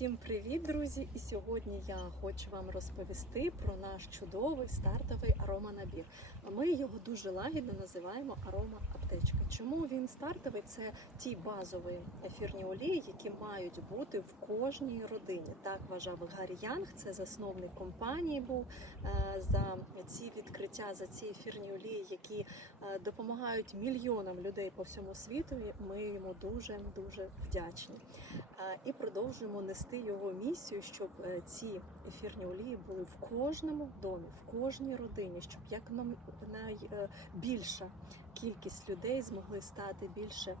Всім привіт, друзі! І сьогодні я хочу вам розповісти про наш чудовий стартовий ароманабір. Ми його дуже лагідно називаємо арома аптечка. Чому він стартовий? Це ті базові ефірні олії, які мають бути в кожній родині. Так вважав Гаррі Янг, це засновник компанії. Був е, за ці відкриття, за ці ефірні олії, які е, допомагають мільйонам людей по всьому світу. Ми йому дуже дуже вдячні. Е, І продовжуємо нести його місію, щоб е, ці ефірні олії були в кожному домі, в кожній родині, щоб як найбільша кількість людей змогли стати більше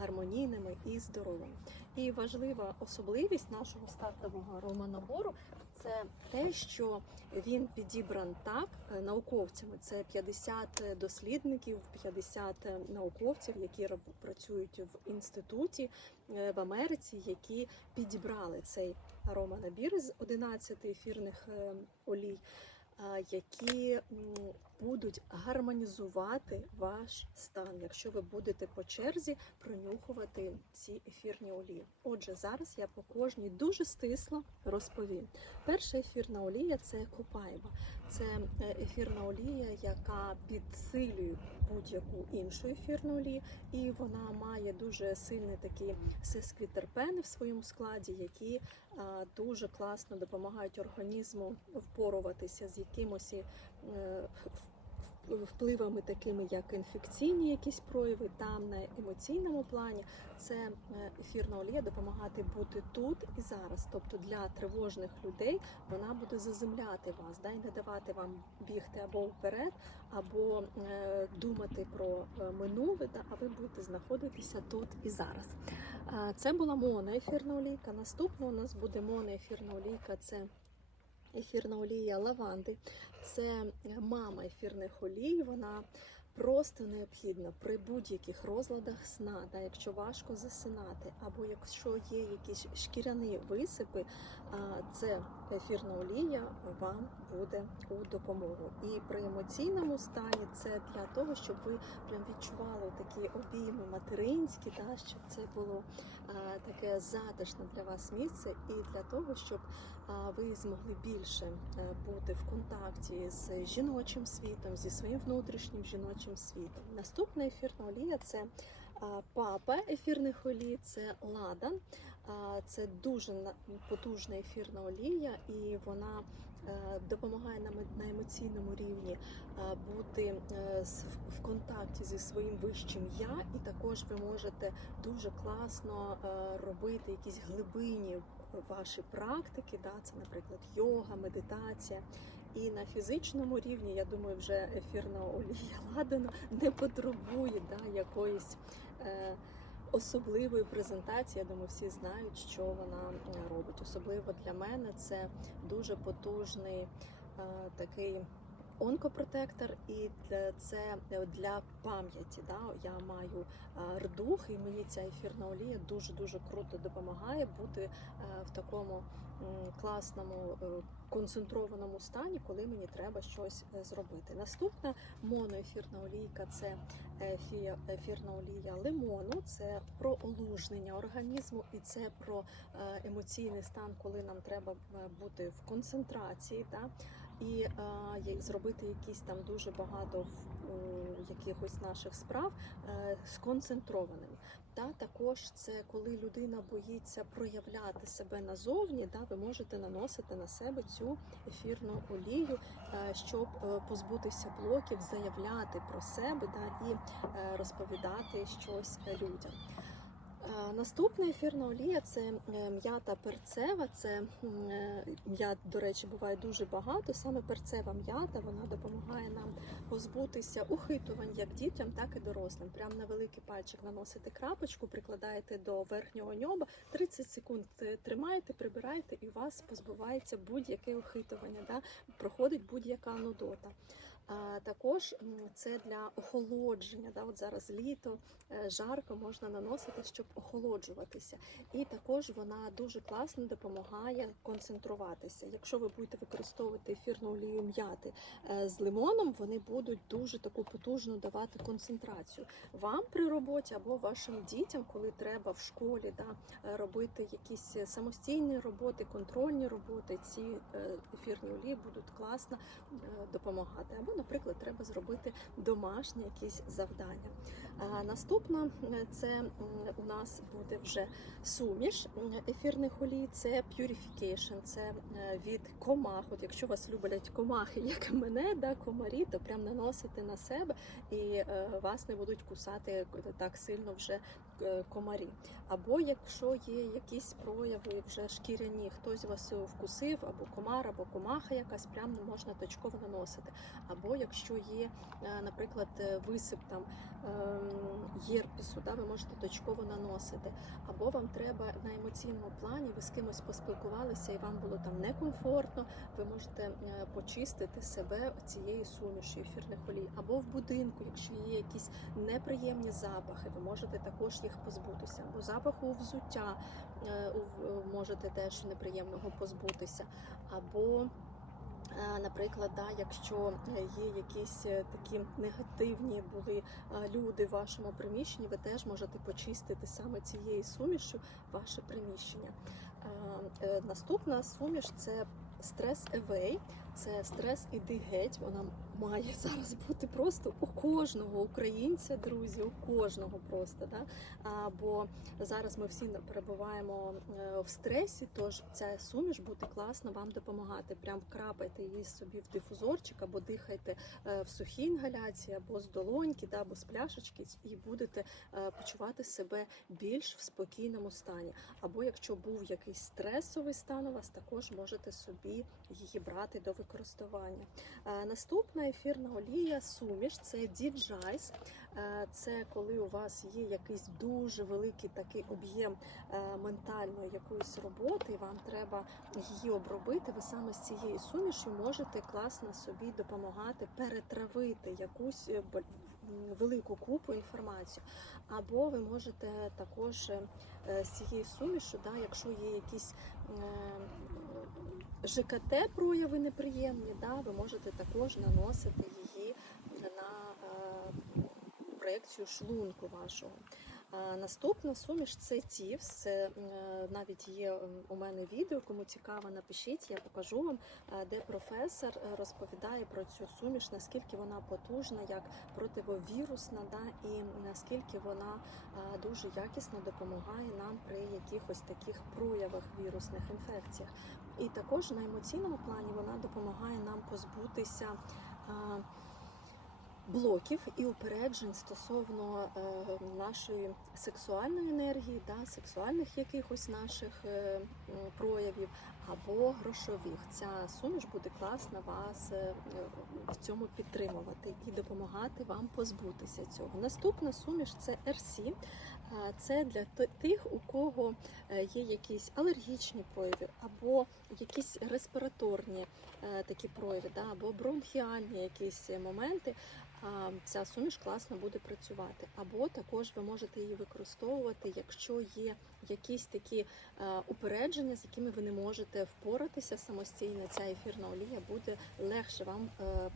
гармонійними і здоровими. І важлива особливість нашого стартового ароманабору це те, що він підібран так е, науковцями. Це 50 дослідників, 50 науковців, які працюють в інституті е, в Америці, які підібрали цей ароманабір з 11 ефірних е, олій, е, які будуть гармонізувати ваш стан, якщо ви будете по черзі пронюхувати ці ефірні олії. Отже, зараз я по кожній дуже стисло розповім. Перша ефірна олія це копайба. Це е, ефірна олія, яка підсилює будь-яку іншу ефірну олію, і вона має дуже сильний такі сесквітерпени в своєму складі, які дуже класно допомагають організму впоруватися з якимось е, впливами, такими як інфекційні якісь прояви, там на емоційному плані. Це е, ефірна олія допомагати бути тут і зараз. Тобто для тривожних людей вона буде заземляти вас, да, і не давати вам бігти або вперед, або е, думати про е, минуле, да, а ви будете знаходитися тут і зараз. Це була моноефірна олійка. Наступна у нас буде моноефірна олійка. Це ефірна олія лаванди. Це мама ефірних олій. Вона просто необхідна при будь-яких розладах сна, да, якщо важко засинати, або якщо є якісь шкіряні висипи, це ефірна олія вам буде у допомогу. І при емоційному стані це для того, щоб ви прям відчували такі обійми материнські, да, щоб це було таке затишне для вас місце, і для того, щоб ви змогли більше е, бути в контакті з жіночим світом, зі своїм внутрішнім жіночим світом. Наступна ефірна олія це папа ефірних олій, це ладан. Це дуже потужна ефірна олія, і вона е, допомагає нам на емоційному рівні бути е, в контакті зі своїм вищим я, і також ви можете дуже класно е, робити якісь глибинні ваші практики. Да? Це, наприклад, йога, медитація. І на фізичному рівні, я думаю, вже ефірна олія ладана не потребує да, якоїсь е, особливої презентації. Я думаю, всі знають, що вона робить. Особливо для мене це дуже потужний е, такий онкопротектор, і це для пам'яті. Да? Я маю е, рдух, і мені ця ефірна олія дуже дуже круто допомагає бути е, в такому класному е, концентрованому стані, коли мені треба щось е, зробити. Наступна моноефірна олійка це ефі- ефірна олія лимону. Це про олужнення організму, і це про е, емоційний стан, коли нам треба е, бути в концентрації. Да? І е, зробити якісь там дуже багато в- у якихось наших справ е, сконцентрованими. Та також це коли людина боїться проявляти себе назовні, да, ви можете наносити на себе цю ефірну олію, е, щоб е, позбутися блоків, заявляти про себе да, і е, розповідати щось людям. Наступна ефірна олія це е, м'ята перцева. Це м, е, м'ят, до речі, буває дуже багато. Саме перцева м'ята вона допомагає нам позбутися ухитувань як дітям, так і дорослим. Прям на великий пальчик наносите крапочку, прикладаєте до верхнього ньоба, 30 секунд е, тримаєте, прибираєте, і у вас позбувається будь-яке ухитування, да? проходить будь-яка нудота. Також це для охолодження. Да, от зараз літо е, жарко можна наносити, щоб охолоджуватися. І також вона дуже класно допомагає концентруватися. Якщо ви будете використовувати ефірну олію м'яти е, з лимоном, вони будуть дуже таку потужну давати концентрацію вам при роботі або вашим дітям, коли треба в школі да, робити якісь самостійні роботи, контрольні роботи. Ці е, ефірні олії будуть класно допомагати. Або, наприклад, треба зробити домашні якісь завдання. Наступна е, це у нас буде вже суміш ефірних олій, це purification, це е, від комах. От якщо вас люблять комахи, як мене, да, комарі, то прям наносите на себе і е, вас не будуть кусати так сильно вже комарі. Або якщо є якісь прояви вже шкіряні, хтось вас вкусив, або комар, або комаха якась, прям не можна точково наносити. Або якщо є, е, наприклад, е, висип там ем, єрпісу, да, ви можете точково наносити. Або вам треба на емоційному плані, ви з кимось поспілкувалися і вам було там некомфортно, ви можете е, почистити себе цією сумішю ефірних олій. Або в будинку, якщо є якісь неприємні запахи, ви можете також їх позбутися. Або запаху взуття е, у- можете теж неприємного позбутися. Або Е, Наприклад, да, якщо є якісь е, такі негативні були люди в вашому приміщенні, ви теж можете почистити саме цією сумішю ваше приміщення. Наступна суміш це стрес Away, це стрес іди геть. Вона має зараз бути просто у кожного українця, друзі, у кожного просто. Да? А, Бо зараз ми всі перебуваємо е, в стресі, тож ця суміш буде класно вам допомагати. Прям крапайте її собі в дифузорчик або дихайте е, в сухій інгаляції, або з долоньки, да, або з пляшечки, і будете е, почувати себе більш в спокійному стані. Або якщо був якийсь стресовий стан, у вас також можете собі її брати до використання. Е, Наступна ефірна олія суміш це діджайс. Е, Це коли у вас є якийсь дуже великий такий об'єм е, ментальної якоїсь роботи, і вам треба її обробити. Ви саме з цією сумішю можете класно собі допомагати перетравити якусь велику купу інформацію. Або ви можете також з цією сумішю, да, якщо є якісь ЖКТ прояви неприємні, да, ви можете також наносити її на е, проекцію шлунку вашого. Наступна суміш це ТІВС. Це е, навіть є у мене відео. Кому цікаво, напишіть, я покажу вам, е, де професор е, розповідає про цю суміш, наскільки вона потужна, як противовірусна, да, і наскільки вона дуже якісно допомагає нам при якихось таких проявах вірусних інфекціях. І також на емоційному плані вона допомагає нам позбутися. Блоків і упереджень стосовно е, нашої сексуальної енергії, да, сексуальних якихось наших е, проявів або грошових. Ця суміш буде класно вас е, в цьому підтримувати і допомагати вам позбутися цього. Наступна суміш це RC. Це для тих, у кого е, є якісь алергічні прояви, або якісь респіраторні е, такі прояви, да, або бронхіальні якісь моменти ця суміш класно буде працювати. Або також ви можете її використовувати, якщо є якісь такі е, упередження, з якими ви не можете впоратися самостійно. Ця ефірна олія буде легше вам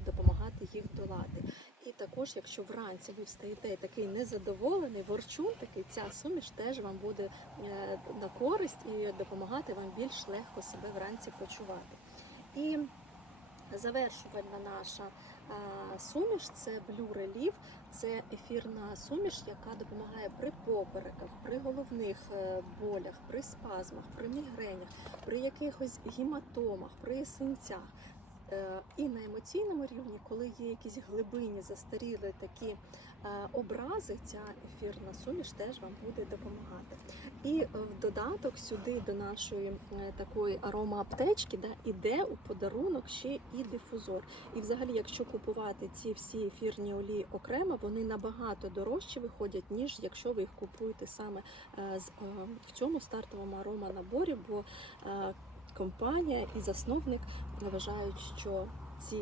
допомагати їх долати. І також, якщо вранці ви встаєте такий незадоволений, ворчун такий, ця суміш теж вам буде е, на користь і допомагати вам більш легко себе вранці почувати. І завершувальна наша суміш це Relief. Це ефірна суміш, яка допомагає при попереках, при головних е, болях, при спазмах, при мігренях, при якихось гематомах, при синцях. Е, І на емоційному рівні, коли є якісь глибинні застаріли такі е, образи, ця ефірна суміш теж вам буде допомагати. І е, в додаток сюди до нашої такої аромааптечки да, іде у подарунок ще і дифузор. І взагалі, якщо купувати ці всі ефірні олії окремо, вони набагато дорожче виходять, ніж якщо ви їх купуєте саме в цьому стартовому арома наборі, бо компанія і засновник вважають, що ці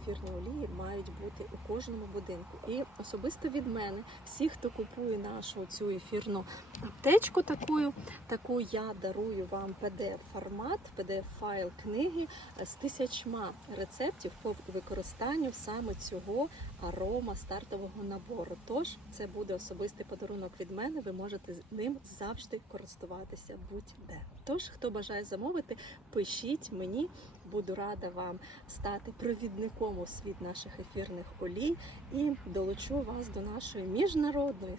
ефірні олії мають бути у кожному будинку. І особисто від мене, всі, хто купує нашу цю ефірну аптечку, таку, таку я дарую вам PDF-формат, PDF-файл книги з тисячма рецептів по використанню саме цього арома стартового набору. Тож це буде особистий подарунок від мене. Ви можете ним завжди користуватися будь-де. Тож, хто бажає замовити, пишіть мені. Буду рада вам стати провідником у світ наших ефірних олій і долучу вас до нашої міжнародної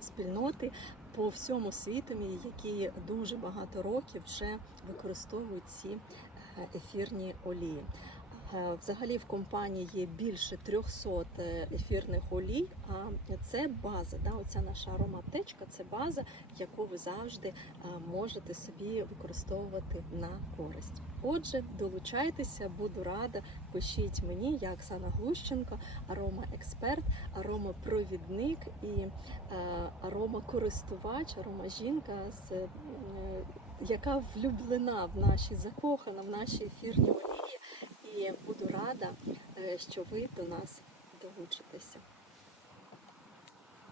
спільноти по всьому світу, які дуже багато років вже використовують ці е, ефірні олії. Е, Взагалі в компанії є більше 300 е, ефірних олій, а це база. Да, оця наша аромаптечка це база, яку ви завжди е, можете собі використовувати на користь. Отже, долучайтеся, буду рада. Пишіть мені, я Оксана Глущенко, арома-експерт, аромапровідник і аромакористувач, аромажінка, з, е, яка влюблена в наші, закохана в наші ефірні. І буду рада, е, що ви до нас долучитеся.